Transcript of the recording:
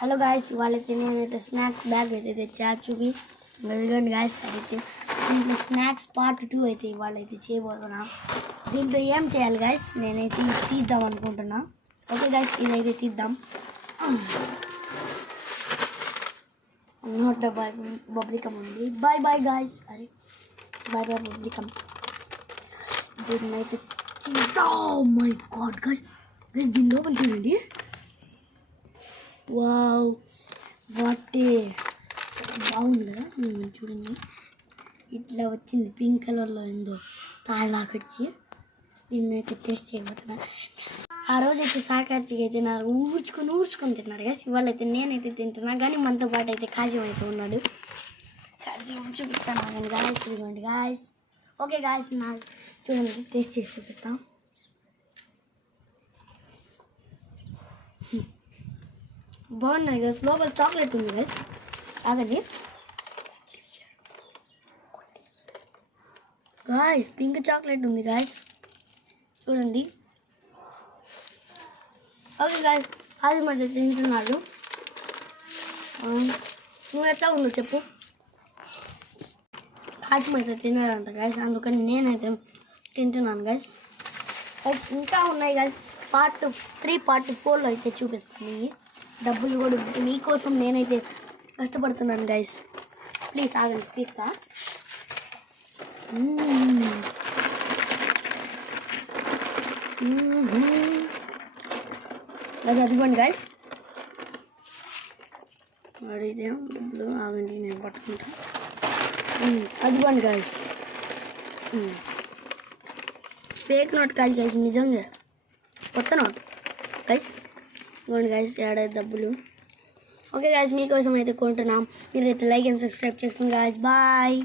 Hello guys, ఇవాళైతే నేనైతే snacks bag అయితే తెచ్చా చూపి ఇదిగోండి గాయస్. అయితే దీంట్లో స్నాక్స్ పార్ట్ 2 అయితే ఇవాళైతే చేయబోతున్నా. దీంట్లో ఏం చేయాలి గాయస్, నేనైతే తీద్దాం అనుకుంటున్నా. ఓకే గాయస్, ఇదైతే తీద్దాం. నోట్ బబ్లికమ్ ఉంది. Bye bye guys. అరే బాయ్ బాయ్ బబ్లికమ్. దీన్నైతే మై గాడ్ గాయస్, గాయస్ దీని లోపల చూడండి. వావ్, వాటే బాగుంది కదా. చూడండి ఇట్లా వచ్చింది, పింక్ కలర్లో ఏందో తాళ్ళలాగా వచ్చి. దీన్ని అయితే టేస్ట్ చేయబోతున్నా. ఆ రోజు అయితే సాకార్తికి అయితే నాకు ఊడ్చుకొని తిన్నాడు కదా. ఇవాళ అయితే నేనైతే తింటున్నా, కానీ మనతో పాటు అయితే కాజీం అయితే ఉన్నాడు. కాజీం చూపిస్తాను కానీ గాయస్, ఇదిగోండి గాయస్. ఓకే గాయస్, నాకు చూడండి టేస్ట్ చేసి చూపిస్తాం. బాగున్నాయి గైస్, లోపల చాక్లెట్ ఉంది గైస్. ఆగండి గాయస్, పింక్ చాక్లెట్ ఉంది గాయస్, చూడండి. ఓకే గాయస్, అది మధ్య తింటున్నాడు. నువ్వు ఎట్లా ఉందో చెప్పు. కాసి మధ్య తినాలంట గాయస్, అందుకని నేనైతే తింటున్నాను గాయస్. ఇంకా ఉన్నాయి గాయస్, పార్ట్ 3 పార్ట్ 4లో అయితే చూపిస్తాను. డబ్బులు కూడా మీకోసం నేనైతే కష్టపడుతున్నాను గైస్. ప్లీజ్ ఆగండి, తీస్తా. అది అదిగోండి గైస్, అడిగితే డబ్బులు ఆగండి నేను పట్టుకుంటా. అదిగోండి గైస్, ఫేక్ నోట్ కాదు గైస్, నిజంగా కొత్త నోట్ గైస్. ఇవ్వండి గైస్, ఏడాది డబ్బులు. ఓకే గైస్, మీకోసం అయితే కొంటున్నాం. మీరైతే లైక్ అండ్ సబ్స్క్రైబ్ చేసుకోండి గైస్. బాయ్.